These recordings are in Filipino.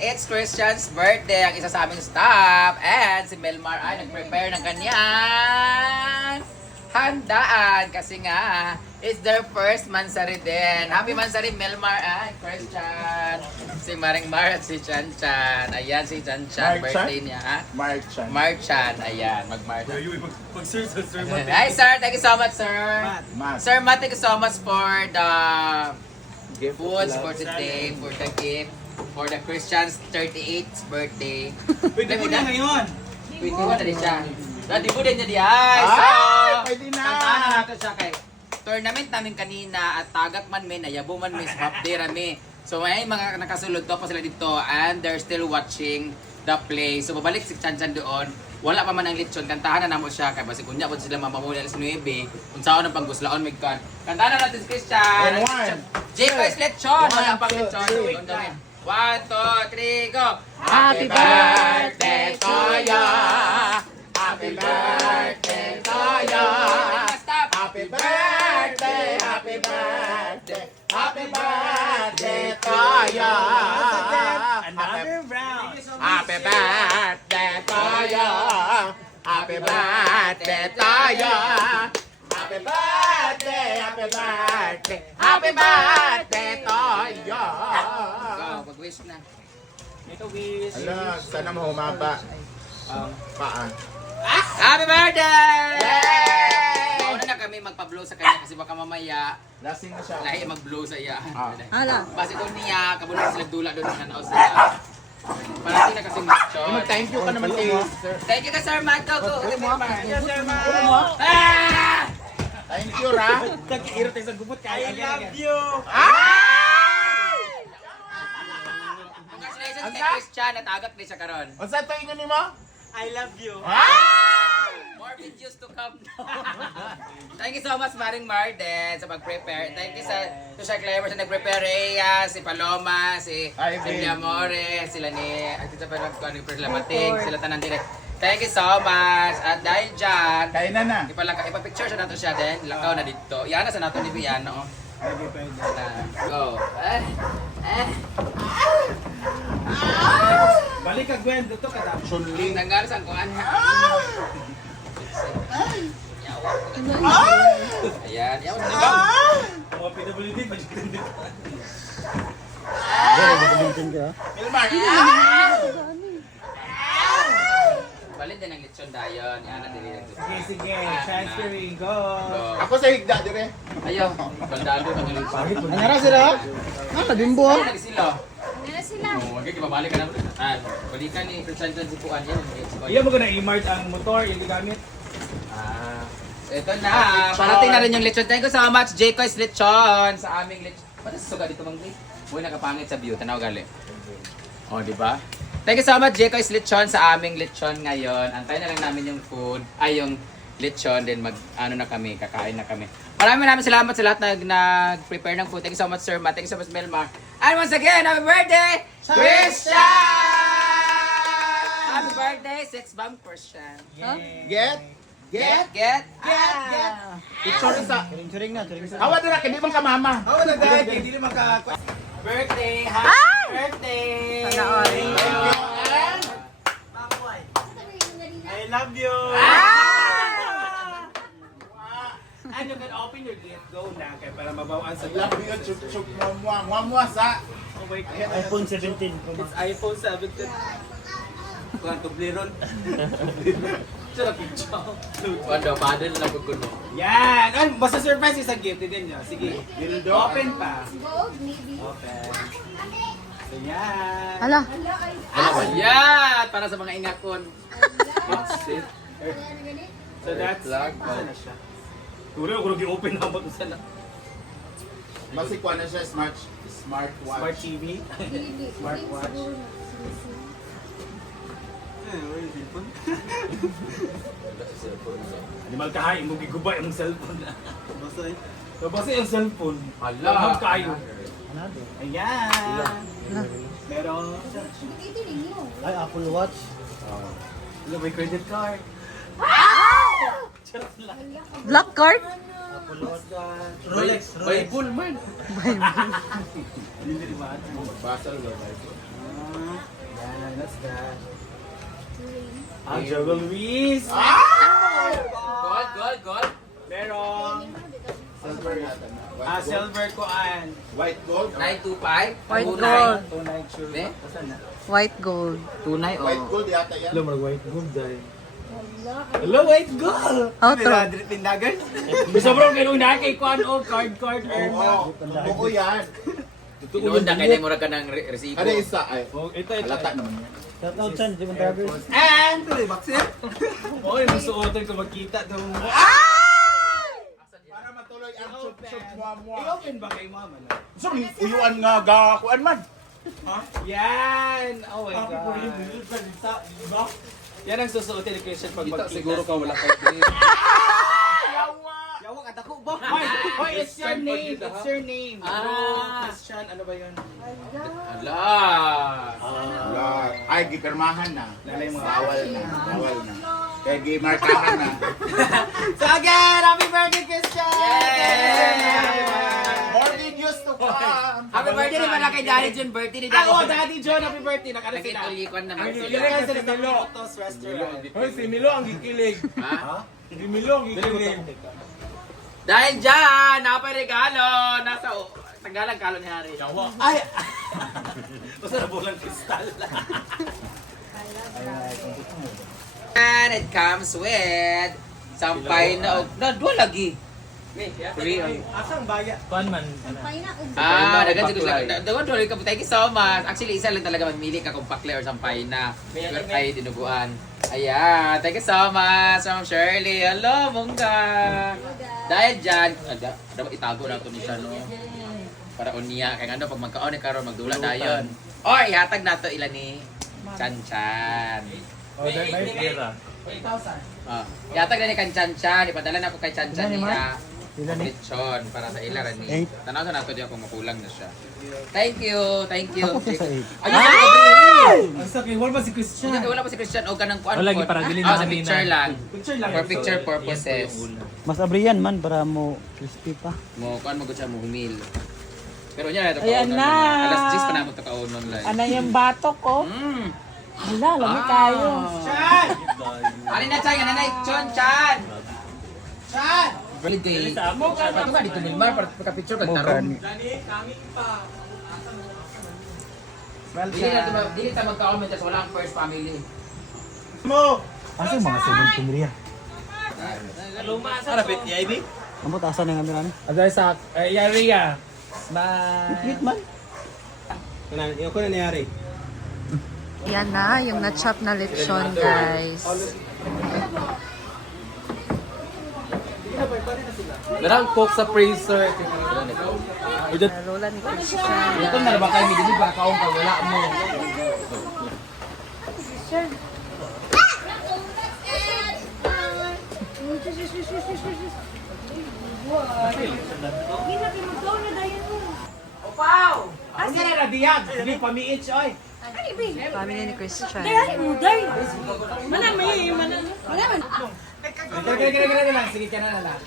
it's Christian's birthday, ang isa sa aming staff. And si Melmar ay nag-prepare ng kanyang handaan kasi nga, it's their first mansari din. Happy mansari, Melmar and Christian. Si Maring Mar at si Chan Chan. Ayan, si Chan Chan, birthday niya. Ha? Marchan. Marchan, ayan, mag-Marchan. Pag-sir, sir, Hi, sir. Thank you so much, sir. Matt. Sir Matt, thank you so much for the Gift foods of for love. today, for the gift, for the Christian's 38th birthday. Pwede mo na ngayon. Pwede mo na din siya. Dati mo din niya di ay. So, Ay, pwede na. kantahan na natin siya kay tournament namin kanina at tagak man may nayabo man may swap day rami. So may mga nakasulod to pa sila dito and they're still watching the play. So babalik si Chan Chan doon. Wala pa man ang lechon, kantahan na namo siya kay basi kunya pud sila mamamuli alas 9. Unsaon ang pangguslaon mig kan. Kantahan na natin si Christian. And one. J-Boy's lechon. Wala One, pang two, lechon. three. 1, 2, 3, go. Happy birthday to ya. Happy birthday to ya. Stop. Happy birthday, happy birthday, happy birthday to ya. Another round. Happy birthday to ya. Happy birthday to ya. Happy birthday, happy birthday, happy birthday to ya. Go, mag-wish na. Ito, wish. Ala, sana mahumaba ang paa. Happy birthday! Yay! Mauna na kami magpa-blow sa kanya kasi baka mamaya Lasing na siya. lahi mag-blow sa iya. Hala. Basi ko niya, kabulong sila dula doon ng nanaw sila. Parang na kasi mission. Mag-thank you ka naman kay sir. Thank you ka, Sir Matt. Go, go. Thank you, Ra. Nag-iirot tayo sa gubot. I love you. Congratulations kay Christian at agak din siya karon. Unsa to ingon nimo? I love you. More videos to come. Thank you so much, Maring Marden, sa pag-prepare. Thank you to Sir Clever sa nag-prepare. Rhea, si Paloma, si Ivy. Amore, sila ni Ate sa Palamating, sila tanan direct. Thank you so much. At dahil dyan, Kain na. ipapicture siya nato siya din. Lakaw na dito. Iyan na sa nato ni Piano. Pwede, pwede. Go. Balik ka, Gwen. Dito ka dapat. Chunli. Nanggalas ang kuhan. Ayan. Yawan na ba? Mga PWD, budgetin dito. Milmar. Balid din ang lechon dayon. Yan na dili. Sige, sige. Transferring. Go. Ako sa higda dire. Ayaw. Baldado ng lechon. Ano ra sila? Bimbo. Ano lagi sila? Oh, wag ka babalik ka na. Balikan ni Christian si Puan yan. Iya mo ka na i-mart ang motor, yung gamit. Ito na. Parating na rin yung lechon. Thank you so much, Jaycoy's Lechon. Sa aming lechon. Pati sa suga dito mang Jay. Uy, nakapangit sa view. Tanaw gali. Oh, di ba? Thank you so much, Jaycoy's Lechon sa aming lechon ngayon. Antayin na lang namin yung food. Ay, yung lechon. Then ano na kami, kakain na kami. Maraming salamat sa lahat na nag-prepare ng food. Thank you so much, Sir Matt. Thank you so much, Melmar. And once again, happy birthday, Christian! Happy birthday, 6-bomb Christian. Get. Get. Picture sa. Turing na. Hawa dira kay di man ka mama. Ako na dahil, hindi naman ka... Birthday, happy birthday! Sana all. I love you. And you can open your gate. Go na, kaya para mabawaan sa... Love you chuk chuk muamua sa. Oh, wait. iPhone 17 Pro It's iPhone 17. Kuhan, tubliron. Sira picture. Wanda, padel na pagkuno. Yan! Ay, basta surprise isang gift din nyo. Sige. Dildo. Open pa. Open. So, yan. Hala. Yan! Para sa mga ingakon. So, that's... Saan na siya? Turo, kung nag-open na ba ito sana? Basi kuha na siya smartwatch. Smart TV? Smartwatch? Where yung cellphone? Hindi magkahain mo gigubay ang cellphone na. Basta yung cellphone. Hala. Magkayo. Ayan. Meron. Ay, Apple Watch. Ano, may credit card. Black card? Apple Watch. Rolex. Bible man. Hindi ba? Basal ba? Yan, that's that. Angelo Luis! Gold. Meron. Silver yata na. Silver ko an. White gold. 925. White 29. gold. Tunay true. Eh? Asan na? White gold. Tunay White gold yata yan. Hello, mag white gold dahil. Hello, white gold! How to? Tindagan? Gusto bro, ganun na kay Kwan o card, Oo. Oo yan. Tinuod na kaya mura ka ng resibo. Ano isa? Ay, Oh, ito. halata naman yan. Shout out Chan, Demon Drivers. And, tuloy, baksin? Oo, yung suotin ko magkita doon. Para matuloy ang chup-chup mua-mua. I-open ba kay mama na? So, uyuan nga gakuan man. Yan! Oh my God. Yan ang susuotin ni Christian pag Kita magkita. siguro ka wala kayo. Yawak at ako ba? Hoy, it's your name. It's your name. Christian, ano ba yun? Ala. Wala. Ay, gipirmahan na. Lalay mo. Bawal na. Kaya gimarkahan na. So again, happy birthday, Christian! More videos to come. Happy birthday naman na kay Daddy Jun. Birthday ni Daddy Oh, Jun. Daddy John, happy birthday. Nakala sila. Nakitulikon naman Yun sila. nga sila sa Milo. Restaurant. Hoy, si Milo ang gikilig. Ha? Si Milo ang gikilig. Dahil dyan, naparegalo. Nasa Tanggalang kalon ni Harry. Ay! Basta na bulang kristal. And it comes with sampay na dua lagi. Free. Asang baya? Kuan man. Dagan siguro lang. Dagan tuloy ka. Thank you so much. Actually, isa lang talaga mamili ka kung pakle or sampay na. Ay, dinuguan. Ayan. Thank you so much, Ma'am Shirley. Hello, mungga. Dahil dyan, dapat itago na ito ni siya, no? Para unya. Kaya ano, pag magkaon ni Karon, magdula dayon. Or, ihatag na ito ilan ni Chan Chan. Oh, dahil may pera. Ihatag na ni Chan Chan. Ipadala na ako kay Chan Chan niya. Lechon para sa ilaran ni. Tanaw na nato diyan kung makulang na siya. Thank you. Ayun sa Ang sakit, wala ba si Christian? Wala pa si Christian o kanang kuan. Wala, para dili sa na picture lang. Picture lang. For picture purposes. Mas abriyan man para mo crispy pa. Mo kuan mo gud siya mo humil. Pero nya na Ayan na. Alas 10 pa na mo to kaon online. Ano yung batok ko? Hala, lamig kayo. Chan! Alin na Chan, nanay Chon Chan. Chan. Balik kay. Mo ka ba dito Milmar para picture kag tarong. Well, Dili ta magka-comment sa wala ang first family. Mo! Asa yung mga 17 riya? Ano, bit niya, Ibi? Amo taasa na nga ni. Adai sa Yaria. Smile. Wait man. Yung ko na nangyari. Yan na, yung na-chop na lechon, guys. Larang cook sa freezer. Lola ni Christian. Ito na ba kayo hindi ba kaon ka wala mo. Ang nga na diyag! Hindi pamiit siya, oy! Family ni Christian. Kaya lang, sige ka na lang.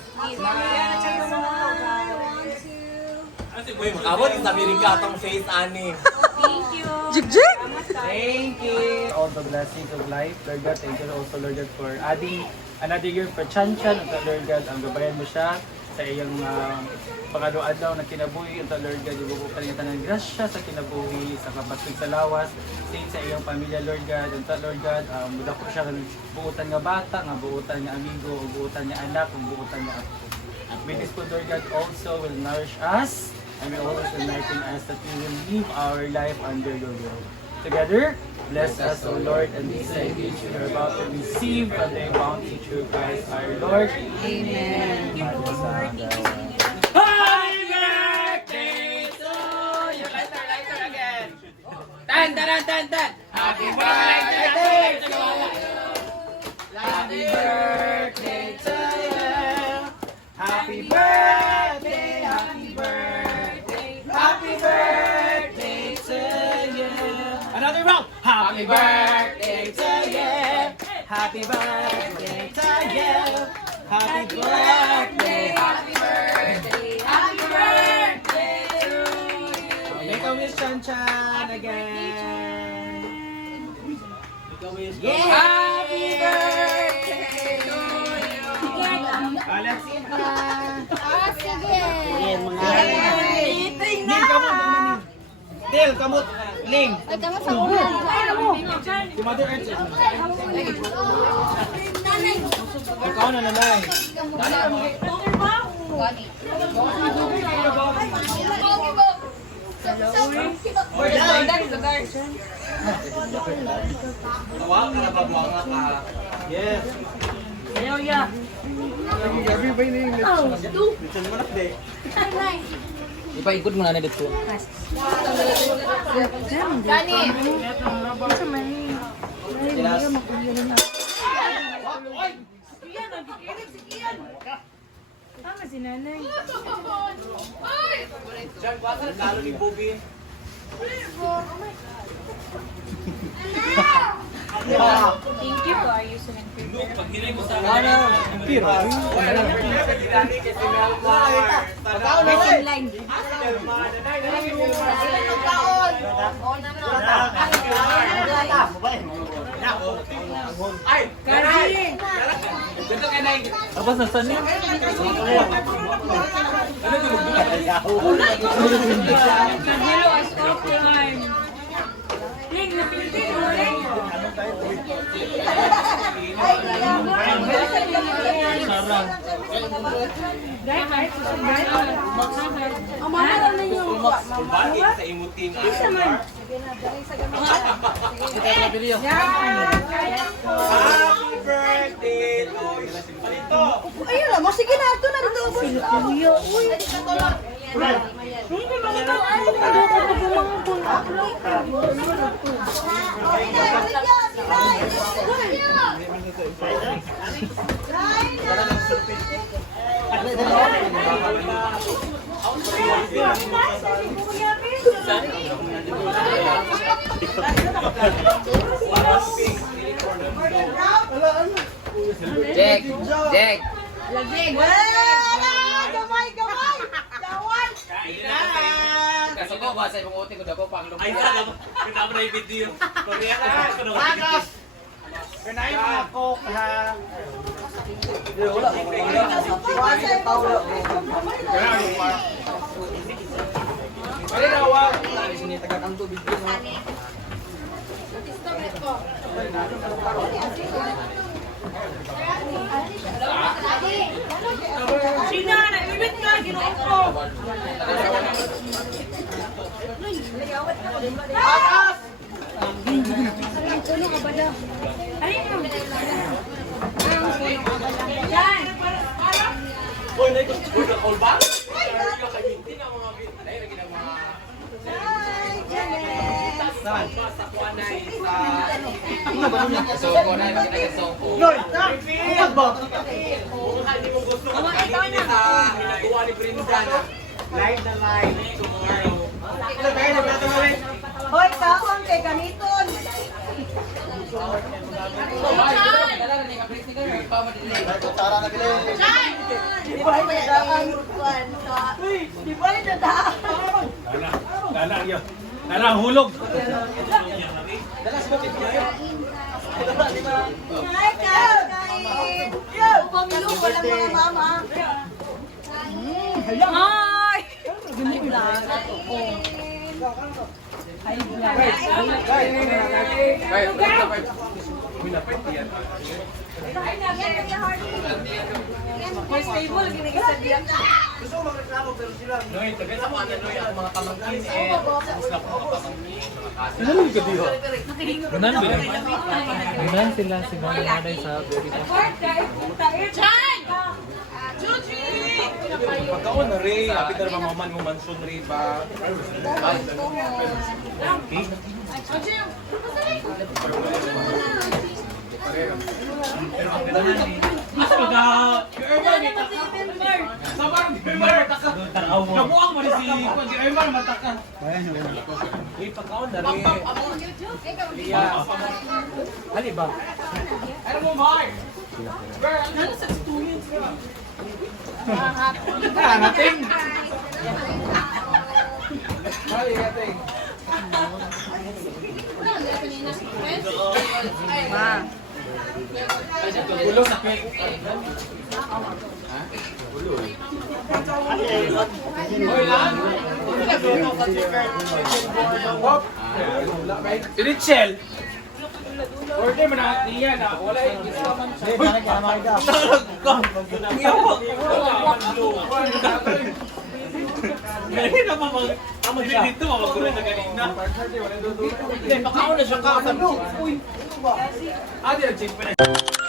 Abot sa Amerika atong face ani. Jigjig! Thank you! All the blessings of life, Lord God, thank you also, Lord God, for adding another year for Chan Chan. At Lord God, ang gabayan mo siya sa iyang pangado-adlaw na kinabuhi. At Lord God, ibubukan niya tanang grasya sa kinabuhi, sa kapatid sa lawas, sa iyong pamilya, Lord God. At Lord God, mula ko siya buutan nga bata, nga buutan nga amigo, o buutan nga anak, o buutan nga apo. Binis po, Lord God, also will nourish us and will always enlighten us that we will live our life under your will. Together, bless us, O Lord, and we say which we are about to receive from the bounty through Christ our Lord. Amen. Happy birthday to you. Lighter again. Tan. Happy birthday to you. Happy birthday to you. Happy birthday, happy birthday, happy birthday to you. Another round. Happy birthday to you. Happy birthday to you. Happy birthday. Happy birthday. Happy birthday to you. Make a wish, Chan Chan, again. Happy birthday to you! Let's see. Sige, mga... Ning, kamot. Del, kamot. Ling. Ay, tama sa ulan. Si Mother Earth. Ikaw na nanay. Yes. Ipaikot mo na na dito. Lalo ni Bobby. Thank you for your Tapos nasan niya? Happy birthday to you. Palito. Ayun na, mo sige na ito na dito. Kuya, uy. Jack! Jack! Kasuko ba sa ibang uti ko dako pang lupa. Ay, kinama na yung video. Korea ka. Bagas! Kanain mo ako ha. Sina, nag-ibit ka, ginoon ko. Uy, na ito. Uy, all ba? Soko na, makinag-soko. Noy! Kapag ba? Kung hindi mo gusto ko kainin sa ginagawa ni Brenda na live na live tomorrow. Ito tayo, nagtatuloy. Hoy, kaon kay ganiton. Di ba may daan kuan sa? Di ba may daan? Dala yun. Dala ang hulog. Ay, kain. Yo, pamilu walang mga mama. Ay! Mas stable, ginigisa diyan. Noy, tagal sa mga Noy ang mga pamangkin eh. Gusto ko mga pamangkin. Gunan sila si Mama Nanay sa baby pa. Pagkaon na rin, happy na naman maman mo mansion rin ba? Asa ka? Sabar, Erman, mataka. Kabuang mo rin si Erman, mataka. Uy, pagkaon na rin. Ali ba? Ano mo, Mark? Nating. Ay, nating. Ma. Gulo sa cake. Richel! Order mo na niya na wala yung man siya. Ganun naman ang dito magulo na kanina. Baka ako na siyang kakasal. Uy! Ah, di nag-check pa na.